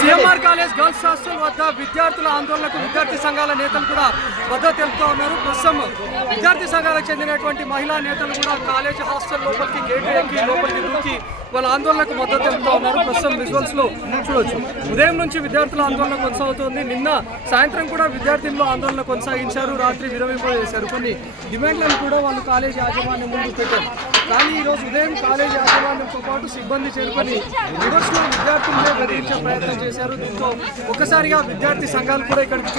CMR college girls hostel వద్ద విద్యార్థుల ఆందోళనకు విద్యార్థి సంఘాల నేతలు కూడా మద్దతు తెలుపుతూ ఉన్నారు. ప్రస్తుతం విద్యార్థి సంఘాలకు చెందినటువంటి మహిళా నేతలు కూడా కాలేజ్ హాస్టల్ లోపలికి గేటు ఎక్కి లోపలికి దూకి వాళ్ళ ఆందోళనకు మద్దతు తెలుపుతూ ఉన్నారు. ప్రస్తుతం విజువల్స్ లో చూడొచ్చు. ఉదయం నుంచి విద్యార్థుల ఆందోళన కొనసాగుతోంది. నిన్న సాయంత్రం కూడా విద్యార్థులు ఆందోళన కొనసాగించారు. రాత్రి విరమింపజేశారు. కొన్ని డిమాండ్లను కూడా వాళ్ళు కాలేజ్ యాజమాన్యం ముందు పెట్టారు. కానీ ఈరోజు ఉదయం కాలేజ్ యాజమాన్యంతో పాటు సిబ్బంది చేరుకొని రివర్స్ లో విద్యార్థులనే బెదిరించే ప్రయత్నం చేశారు. దీంతో ఒక్కసారిగా విద్యార్థి సంఘాలు కూడా ఇక్కడికి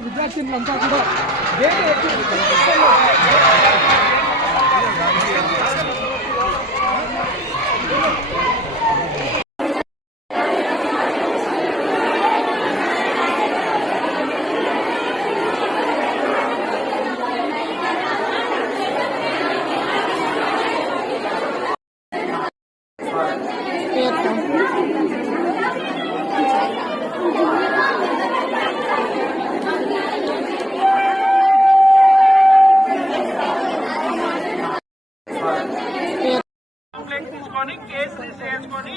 విద్యార్థులంతా కూడా కేసు చేసుకొని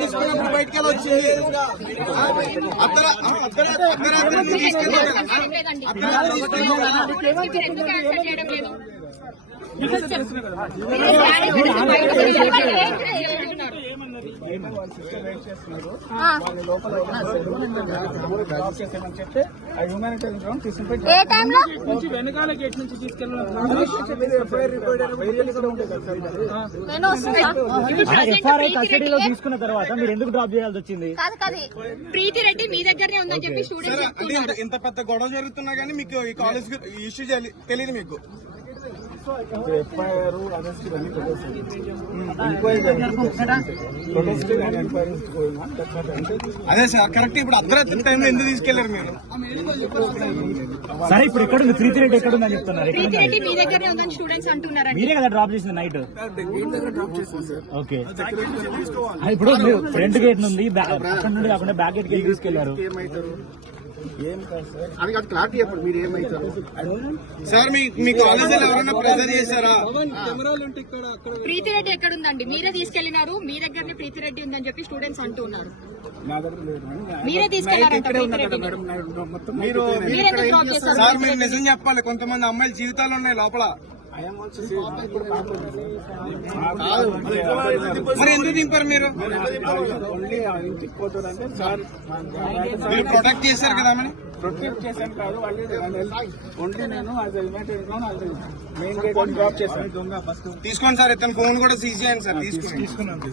తీసుకున్నప్పుడు బయటకి వెళ్ళి వచ్చింది. వెనకాల గేట్ నుంచి కస్టడీలో తీసుకున్న తర్వాత మీరు ఎందుకు డ్రాప్ చేయాల్సి వచ్చింది? ప్రీతి రెడ్డి మీ దగ్గరనే ఉందని చెప్పి స్టూడెంట్స్ ఇంత పెద్ద గొడవ జరుగుతున్నా కానీ మీకు ఈ కాలేజ్ ఇష్యూ తెలియదు మీకు. ఎఫ్ఐఆర్ అదే సార్ కరెక్ట్. ఇప్పుడు అర్ధరాత్రి టైంలో ఎందుకు తీసుకెళ్లారు మీరు? సరే ఇప్పుడు ఎక్కడ ఉంది ప్రీతి రెడ్డి? ఎక్కడ ఉందని చెప్తున్నారు? ప్రీతి రెడ్డి మీ దగ్గరనే ఉందని స్టూడెంట్స్ అంటున్నారు. మీరే కదా డ్రాప్ చేసింది నైట్? ఓకే, ఇప్పుడు ఫ్రంట్ గేట్ నుండి అక్కడ నుండి కాకుండా బ్యాక్ గేట్ కి తీసుకెళ్లారు. అది కాదు, క్లారిటీ చెప్పండి. మీరు ఏమైతారు సార్? మీ కాలేజీలో ఎవరైనా ప్రెజర్ చేశారా? ప్రీతి రెడ్డి ఎక్కడ ఉందండి? మీరే తీసుకెళ్లినారు. మీ దగ్గరనే ప్రీతి రెడ్డి ఉందని చెప్పి స్టూడెంట్స్ అంటున్నారు. మీరే తీసుకెళ్లారంట సార్. మీరు నిజం చెప్పాలి. కొంతమంది అమ్మాయిల జీవితాలు ఉన్నాయి లోపల. మరి ఎందుకు దింపారు మీరు? ప్రొటెక్ట్ చేశారు కదా? మరి ప్రొటెక్ట్ చేశాను కాదు, ఓన్లీ నేను మెయిన్ గేట్ డ్రాప్ చేశాను. తీసుకోండి సార్. ఇతను ఫోన్ కూడా సీజ్ చేయండి సార్. తీసుకున్నాను.